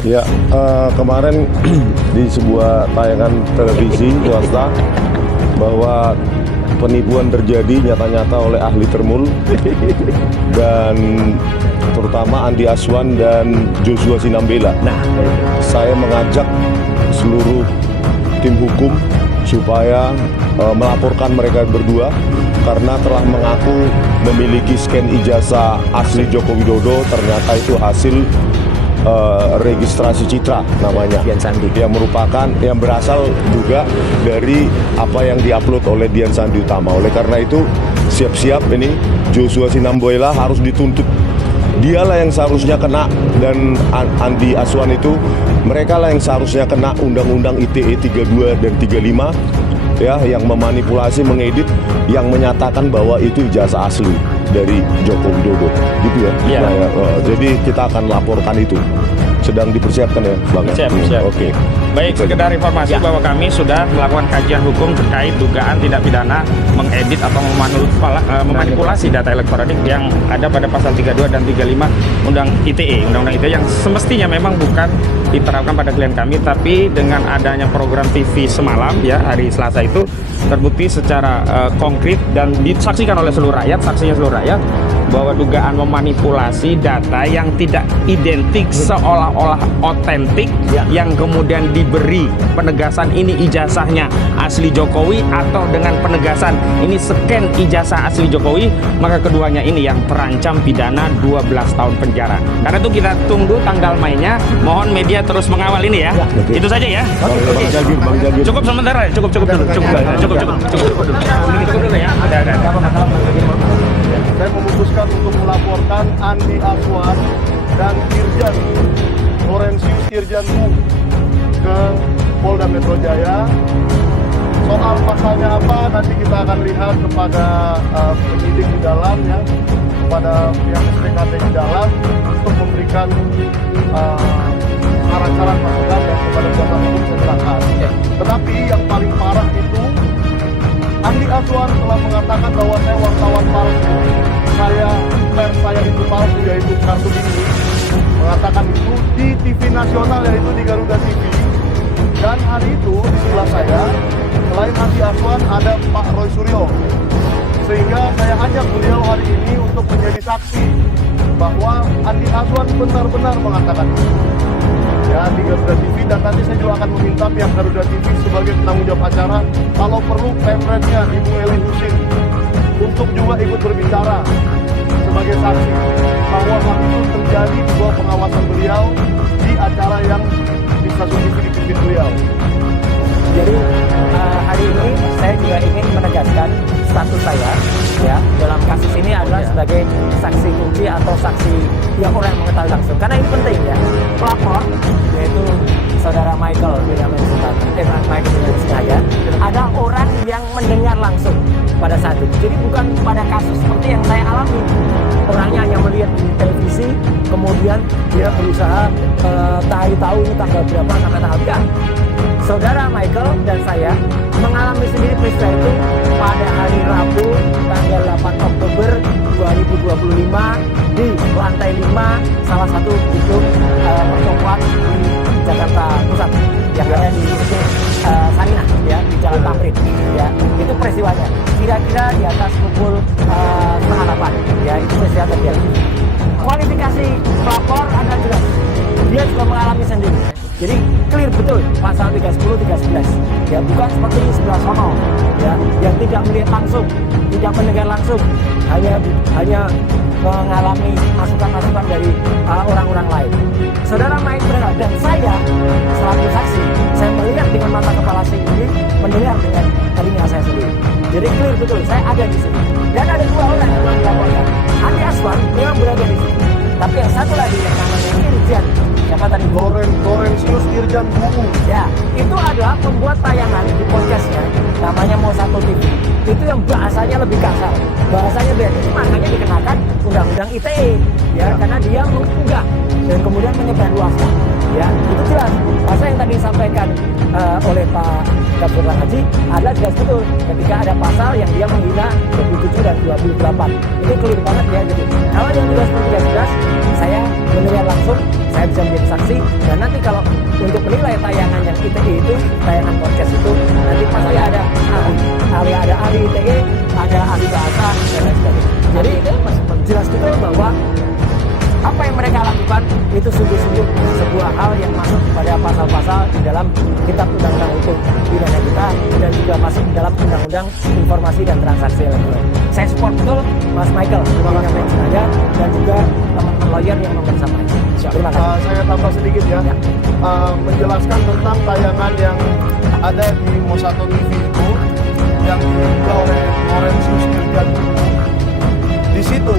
Ya, kemarin di sebuah tayangan televisi swasta bahwa penipuan terjadi nyata-nyata oleh ahli termul dan terutama Andi Aswan dan Joshua Sinambela. Nah, saya mengajak seluruh tim hukum supaya melaporkan mereka berdua karena telah mengaku memiliki scan ijazah asli Joko Widodo, ternyata itu hasil registrasi citra namanya, Dian Sandi, yang merupakan yang berasal juga dari apa yang diupload oleh Dian Sandi Utama. Oleh karena itu siap-siap ini Joshua Sinambela harus dituntut. Dialah yang seharusnya kena, dan Andi Aswan itu mereka lah yang seharusnya kena Undang-Undang ITE 32 dan 35 ya, yang memanipulasi, mengedit, yang menyatakan bahwa itu ijazah asli dari Joko Widodo, gitu ya. Iya. Nah, ya, jadi kita akan laporkan itu. Sedang dipersiapkan ya, Bang. Siap. Oke. Baik, sekedar informasi bahwa kami sudah melakukan kajian hukum terkait dugaan tindak pidana mengedit atau memanipulasi data elektronik yang ada pada pasal 32 dan 35 Undang-Undang ITE yang semestinya memang bukan diterapkan pada klien kami, tapi dengan adanya program TV semalam ya, hari Selasa itu terbukti secara konkret dan disaksikan oleh seluruh rakyat, saksinya seluruh rakyat, bahwa dugaan memanipulasi data yang tidak identik seolah-olah otentik yang kemudian diberi penegasan ini ijazahnya asli Jokowi atau dengan penegasan ini scan ijazah asli Jokowi, maka keduanya ini yang terancam pidana 12 tahun penjara. Karena itu kita tunggu tanggal mainnya, mohon media terus mengawal ini ya. Itu saja ya. Bang Jagir. Cukup sementara, cukup dulu ya. Ada. Saya memutuskan untuk melaporkan Andi Aswan dan Irjen Lorenzius Irjen ke Polda Metro Jaya. Soal pasalnya apa nanti kita akan lihat kepada penyidik di dalam ya, kepada pihak SPKT di dalam untuk memberikan saran-saran masukan dan kepada kuasa hukum serahkan. Tetapi yang paling parah itu Andi Aswan telah mengatakan bahwa saya wartawan palsu, pers saya itu palsu, yaitu kartu ini, mengatakan itu di TV nasional, yaitu di Garuda TV. Dan hari itu di sebelah saya selain Andi Aswan ada Pak Roy Suryo, sehingga saya ajak beliau hari ini untuk menjadi saksi bahwa Andi Aswan benar-benar mengatakan itu ya di Garuda TV. Dan nanti saya juga akan meminta pihak Garuda TV sebagai penanggung jawab acara, kalau perlu pemretnya Ibu Eli Husin untuk juga ikut berbicara sebagai saksi bahwa hal itu terjadi di bawah pengawasan beliau di acara yang di stasiun TV dipimpin beliau. jadi hari ini saya juga ingin menegaskan status saya ya dalam kasus ini adalah sebagai saksi kunci atau saksi yang orang yang mengetahui langsung, karena ini penting ya. Pelapor yaitu saudara Michael Benyamin Sengaja ada orang yang mendengar langsung pada saat itu. Jadi bukan pada kasus seperti yang saya alami, orangnya hanya melihat di televisi, kemudian dia berusaha tahu ini tanggal berapa sampai tanggal berapa. Saudara Michael dan saya mengalami sendiri peristiwa itu pada hari Rabu tanggal 8 Oktober 2025 di lantai 5 salah satu gedung pertokoan di Jakarta Pusat yang ada di Sarinah ya, di Jalan Tamrin ya. Itu peristiwanya kira-kira di atas pukul 7:30 ya, itu peristiwa terjadi. Kualifikasi pelapor adalah jelas, dia juga mengalami sendiri. Jadi clear betul pasal 310, 311 ya, bukan seperti di sebelah sono ya, yang tidak melihat langsung, tidak mendengar langsung, hanya mengalami masukan-masukan dari orang-orang lain. Saudara Mahendra dan saya selaku saksi, saya melihat dengan mata kepala sendiri, mendengar dengan telinga saya sendiri. Jadi clear betul, saya ada di sini. Dan ada dua orang yang telah dilaporkan. Andi Aswan memang berada di sini, tapi yang satu lagi yang namanya Irjen, siapa tadi? Lorenzius Irjen ya, itu adalah pembuat tayangan di podcastnya namanya Mau Satu TV. Itu yang bahasanya lebih kasar, bahasanya beda, itu makanya dikenakan Undang-Undang ITE ya, karena dia mengunggah dan kemudian menyebarluaskan ya. Itu jelas pasal yang tadi disampaikan oleh Pak Kapolri Haji adalah jelas betul ketika ada pasal yang dia menghina 27 dan 28. Itu clear banget ya gitu. Kalau yang 13 saya mendengar langsung saya bisa menjadi saksi. Dan nanti kalau untuk menilai tayangan yang ITE itu, tayangan podcast itu, nanti pasti ada ahli ITE, ada ahli bahasa dan lain sebagainya. Jadi jelas betul bahwa apa yang mereka lakukan itu sungguh-sungguh sebuah hal yang masuk pada pasal-pasal di dalam kitab undang-undang hukum pidana kita dan juga masuk di dalam undang-undang informasi dan transaksi elektronik. Saya support betul Mas Michael menyampaikan sengaja dan juga teman-teman lawyer yang membersamai. Terima kasih. Saya tambah sedikit ya, menjelaskan tentang tayangan yang ada di Mosato TV itu yang diunggah oleh Orensius Dirgan. Di situ